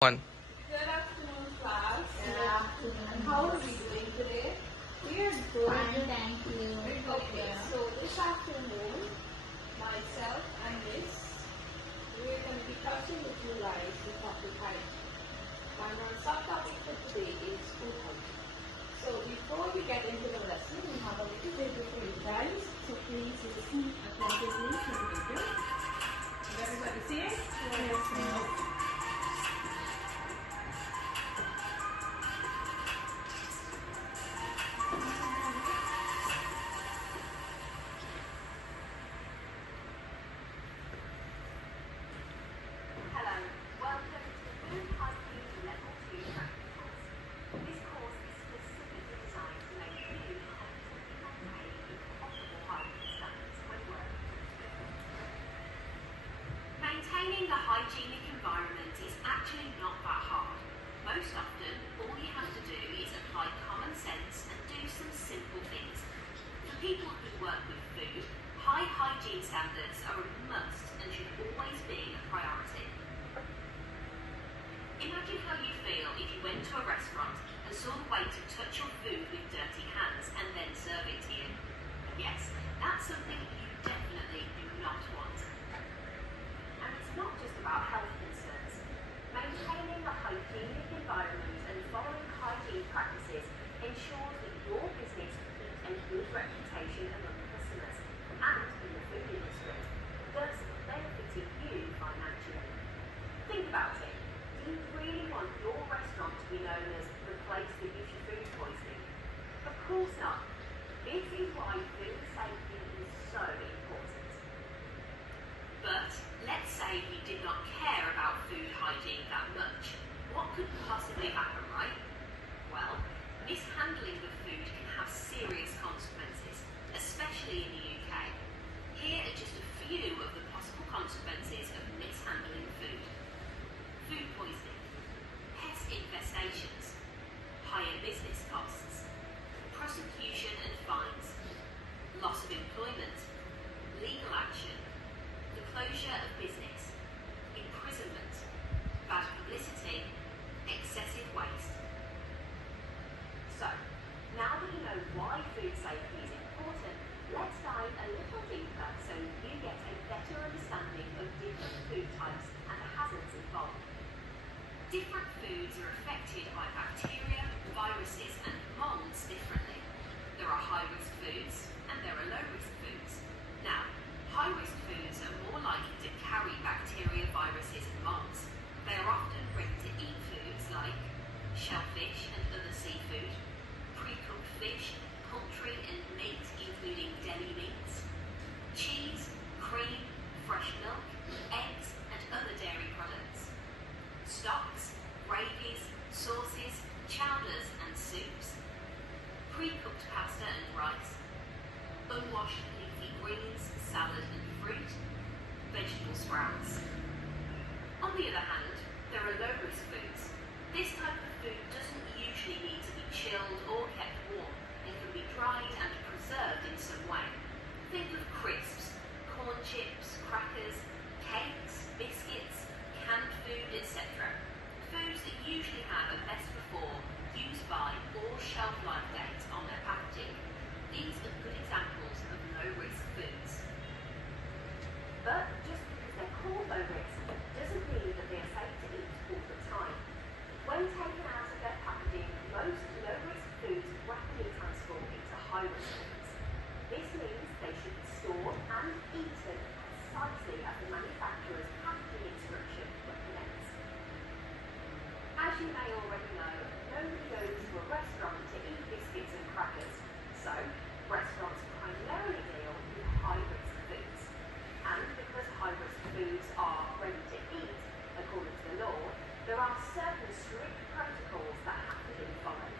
One. Good afternoon, class. Good afternoon. How are we doing today? We are good. Fine, thank you. Okay, so this afternoon, myself and Miss, we're going to be touching with you guys the topic hygiene. And our subtopic for today is food hygiene. So before we get into the lesson, we have a little video for you guys. So please listen attentively to the video. Did everybody see it? Yes. Hello, welcome to the Food Hygiene Level 2 Practice course. This course is specifically designed to make you confidently maintain impossible hygiene standards when working with food. Maintaining a hygienic environment is actually not that hard. Most often, all you have to do is apply common sense and do some simple things. For people who work with food, high hygiene standards are a must and should always be a priority. Imagine how you'd feel if you went to a restaurant and saw the waiter touch your food with dirty hands and then serve it to you. Yes, that's something you definitely do not want. And it's not just about health concerns. Maintaining a hygienic environment and following hygiene practices ensures that your business keeps a good reputation among customers and in the food industry, thus benefiting you financially. Think about it. Do you really want your restaurant to be known as the place that gives you food poisoning? Of course not. This is why food safety is so important. But let's say you did not care about food hygiene that much. What could possibly happen, right? Well, mishandling of food can have serious consequences, especially in the UK. Here are just a few of the possible consequences of mishandling food. Food poisoning, pest infestations, higher business costs, prosecution and fines, loss of employment, legal action, the closure of business, imprisonment, bad publicity, excessive waste. So, now that you know why food safety is important, let's dive a little deeper so you get a better understanding of different food types and the hazards involved. Different foods are affected by bacteria, viruses and molds differently. There are high-risk foods and there are low-risk foods. Now, high-risk foods are more likely to carry bacteria, viruses and molds. They are often ready-to-eat foods like shellfish and other seafood, pre-cooked fish, poultry and meat including deli meats, cheese, cream, fresh milk, eggs and other dairy products, stocks, gravies, sauces, chowders and soups, pre-cooked pasta and rice, unwashed leafy greens, salad and fruit, vegetable sprouts. On the other hand, there are low-risk foods. This type of food doesn't usually need to be chilled or kept warm and can be dried and preserved in some way. Think of crisps, corn chips, crackers, cakes, biscuits, canned food, etc. Foods that usually have a best before, use by, or shelf life date on their packaging. These are good examples of low-risk foods. But just because they're called low-risk doesn't mean that they are safe to eat all the time. When taken out of their packaging, most low-risk foods rapidly transform into high-risk foods. This means they should be stored and eaten precisely as the manufacturer's packaging instruction recommends. As you may already know, nobody goes to a restaurant to eat biscuits and crackers. So, restaurants primarily deal with high-risk foods. And because high-risk foods are ready to eat, according to the law, there are certain strict protocols that have to be followed.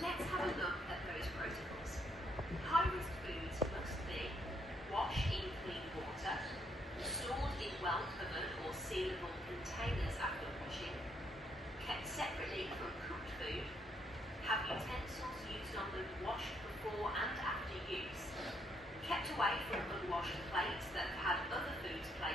Let's have a look at those protocols. High-risk foods must be washed in clean water, stored in well-covered or sealable containers after washing, kept separately from cooked food, have utensils used on them washed before and after use, kept away from unwashed plates that have had other foods placed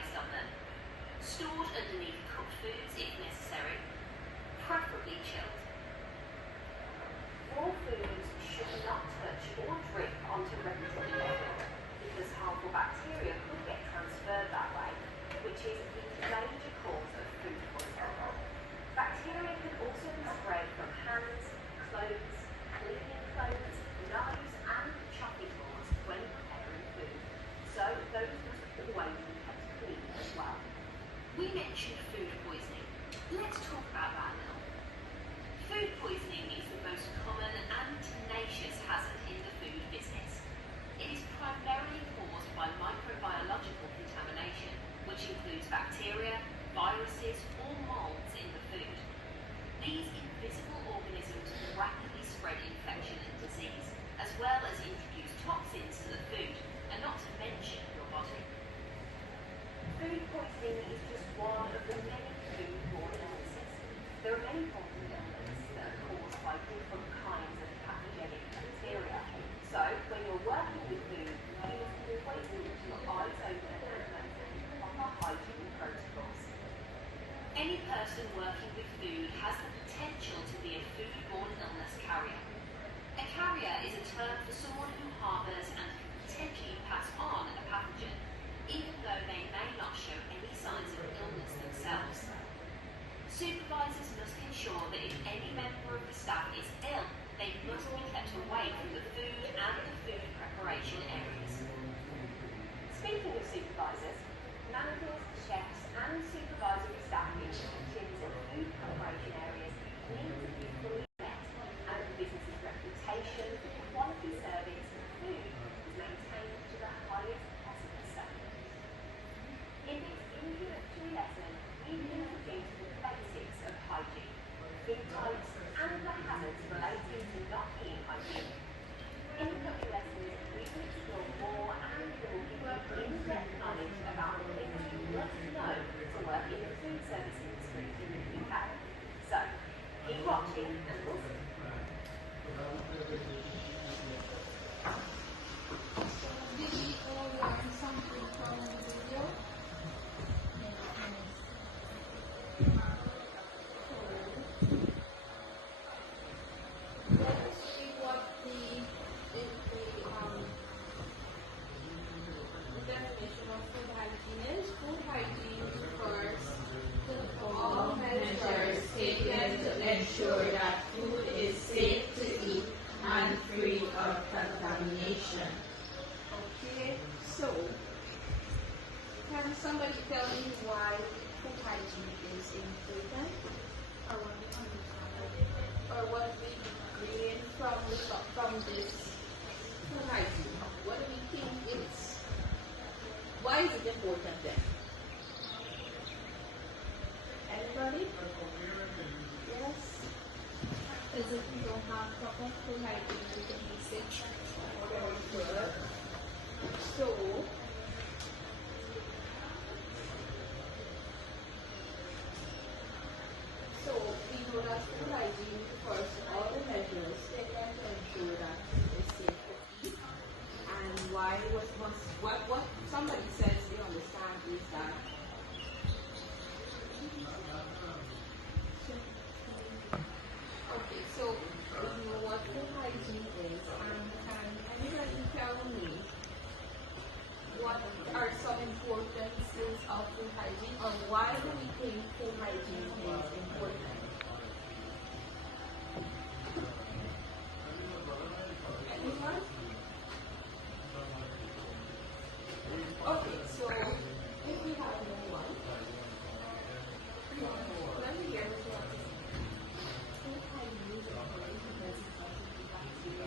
important illness that are caused by different kinds of pathogenic bacteria. So, when you're working with food, you must always keep your eyes open and maintain proper hygiene protocols. Any person working with food has the potential to be a foodborne illness carrier. A carrier is a term for someone who harbours and can potentially pass on a pathogen, even though they may not show any signs of illness themselves. Supervisors must ensure that if any member of the staff is ill, they must be kept away from the food and the food preparation areas. Speaking of supervisors, managers, chefs and supervisory staff in kitchens and food preparation areas need to be fully met, and the business's reputation for quality service and food is maintained to the highest possible standards. In this introductory lesson, we introduce the basics of hygiene, food types and the hazards relating to not being hygienic. In the coming lessons, we will explore more and will give you in-depth knowledge about the things you must know to work in the food service industry in the UK. So, keep watching and listen. Did we all learn something from the video? Let's see what the definition of food hygiene is. Food hygiene refers to all measures taken to ensure that food is safe to eat and free of contamination. Okay, so can somebody tell me why food hygiene is important? Or what we gain from this food hygiene? What do we think it's? Why is it important then? Anybody? Yes. Because if you don't have proper food hygiene, you can be sick. Very good. So, we know that food hygiene refers to all the measures taken to ensure that food is safe to eat. And why what somebody says they understand is that okay, so we know what food hygiene is, and can anybody tell me what are some importances of food hygiene, or why do we think food hygiene is important? Anyone? Okay, so if we have no one, let me hear what you have to say. Food hygiene is important because it helps with bacteria.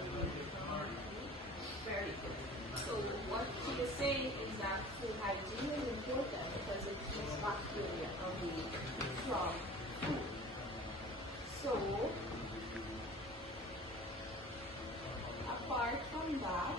Very good. So what she is saying is that food hygiene is important because it keeps bacteria away from food. So apart from that,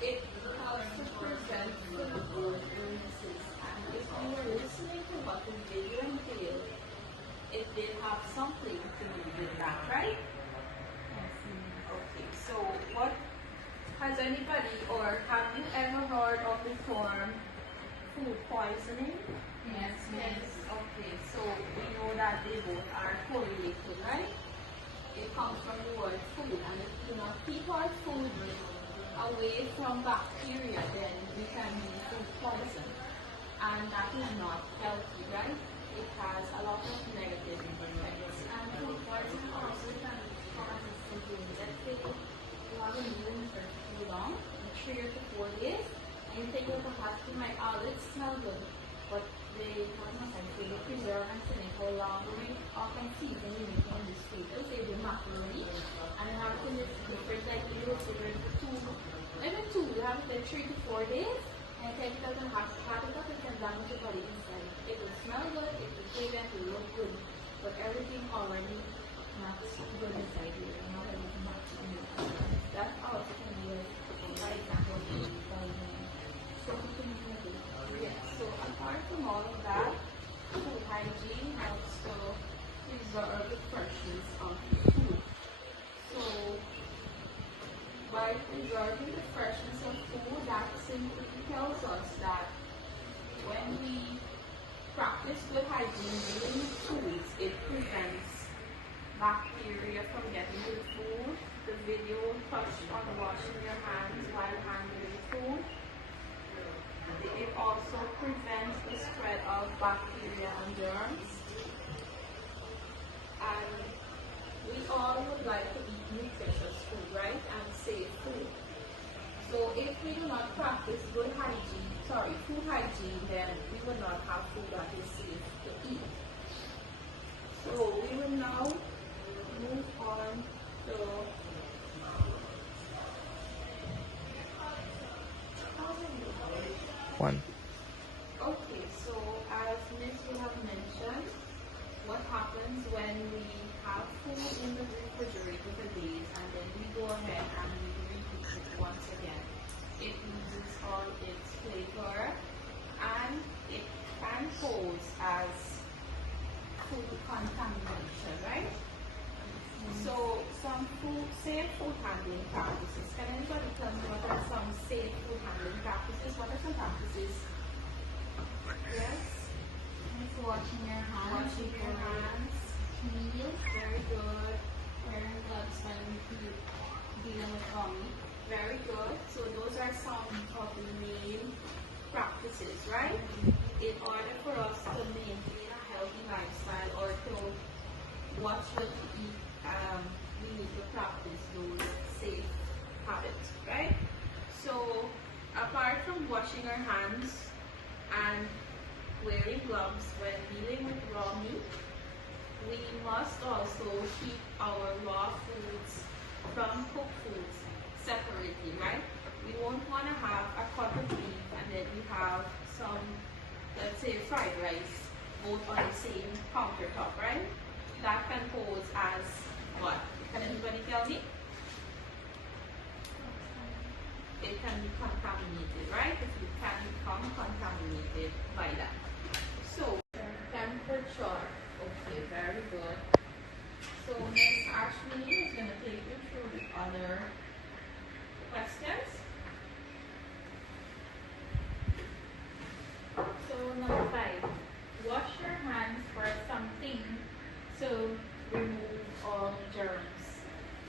it helps to prevent foodborne illnesses. And if you were listening to what the video entailed, it did have something to do with that, right? Okay, so what has anybody, or have you ever heard of the term food poisoning? Yes. Okay, so we know that they both are correlated, right? It comes from the word food, and if we do not keep our food away from bacteria, then we can be food poison, and that is not healthy, right? It has a lot of negative effects. And food poisoning also can cause symptoms. Let's say you have a meal for too long, like 3 to 4 days, and you think you perhaps it might it smell good, but they preserve and finish how long we often see when you make in this food. Let's say the macaroni, and you have it in this different, like you will figure it for you have it in 3 to 4 days, and if it doesn't have part of it can damage the body inside. It will smell good, it will taste and it will look good, but everything already not good inside you, not everything not in you. That also can be a example of food poisoning. regarding the freshness of food, that simply tells us that when we practice good hygiene dealing with foods, it prevents bacteria from getting to the food. The video touched on washing your hands while handling food. It also prevents the spread of bacteria and germs. And we all would like to eat nutritious food, right? And safe food. So if we do not practice food hygiene, then we will not have food that is safe to eat. So we will now move on to one. okay, so as Ms. would have mentioned, what happens when we have food in the refrigerator for days and then we go ahead and we reheat it once again? It loses all its flavor and it can pose as food contamination, right? So some safe food handling practices. Can anybody tell me what are some safe food handling practices? What are some practices? Yes? It's washing your hands. Washing your hands. Meals. Very good. Wearing gloves when you dealing with raw meat. Very good. So those are some of the main practices, right? In order for us to maintain a healthy lifestyle or to watch what we eat, we need to practice those safe habits, right? So apart from washing our hands and wearing gloves when dealing with raw meat, we must also keep our raw foods from cooked foods separately, right? We won't want to have a cut of beef and then we have some, let's say, fried rice both on the same countertop, right? That can pose as what? Can anybody tell me? It can be contaminated, right? The food can become contaminated by that. So, temperature. Okay, very good. So, Ms. Ashley is going to take you through the other questions. So number 5, wash your hands for something to remove all germs.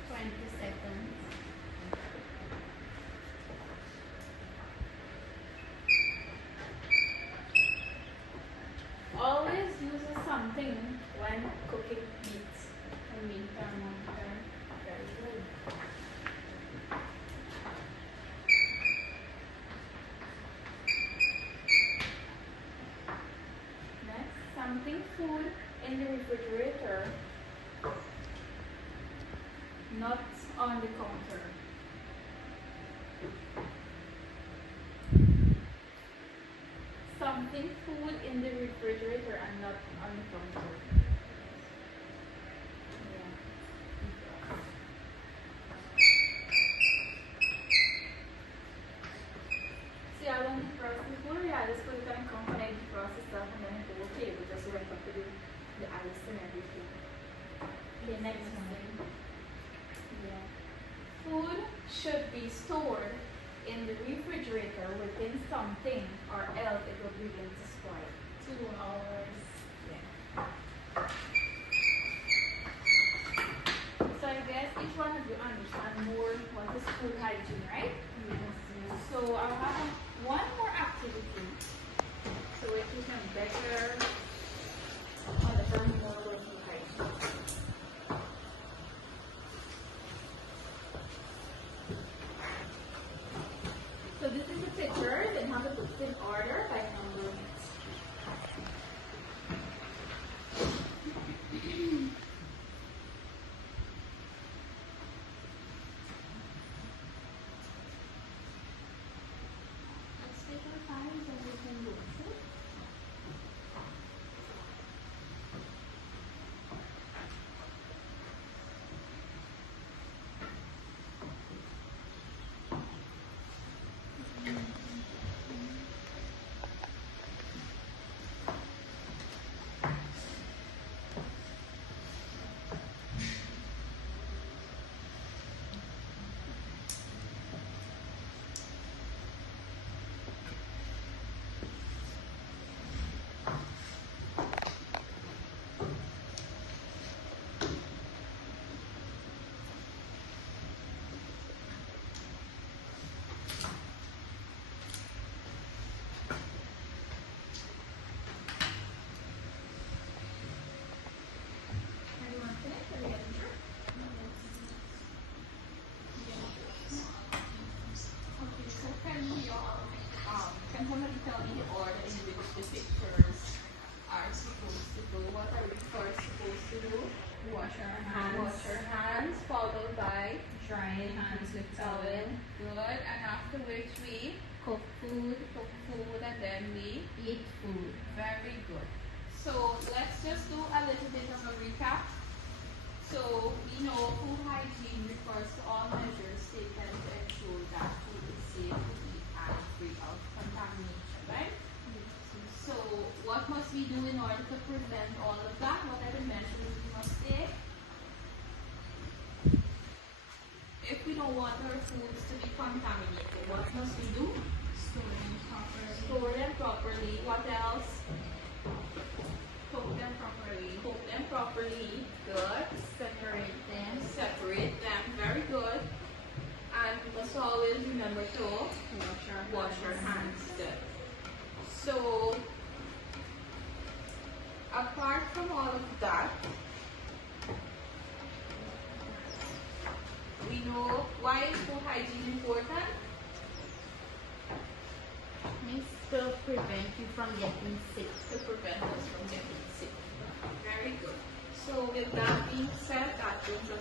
20 seconds. Always use something when cooking meats. A meat thermometer. Very good. Next, something food in the refrigerator, not on the counter. Something food in the refrigerator and not on the counter. Yeah. See, I don't defrost the food. Yeah, this food can come when I defrost the stuff and then it will table just so I can put the ice and everything. Okay, next one. Yeah. Food should be stored in the refrigerator within something or else it will begin to spoil. 2 hours. Yeah. So I guess each one of you understand more what is food hygiene, right? Yes. So I'll have one more activity so that you can better understand more about food hygiene. So this is the picture, then have to put it in order by number. Let's take our time so we can go through. can somebody tell me the order in which the pictures are supposed to go? What are we first supposed to do? Wash our hands. Wash our hands, followed by Dry hands with towel. good, and after which we Cook food. cook food, and then we Eat food. very good. So let's just do a little bit of a recap. So we know food hygiene refers to all measures taken to ensure that food is safe to eat and free of contamination, right? So what must we do in order to prevent all of that? What are the measures we must take? If we don't want our foods to be contaminated, what must we do? Store them properly. Store them properly. What else? Cook them properly. Cook them properly. Good. Separate them. Separate them. Very good. And we must always remember to wash our hands. Good. So, apart from all of that, we know why is food hygiene important? Means to prevent you from getting sick. To prevent us from getting sick. Very good. So with that being said, that brings us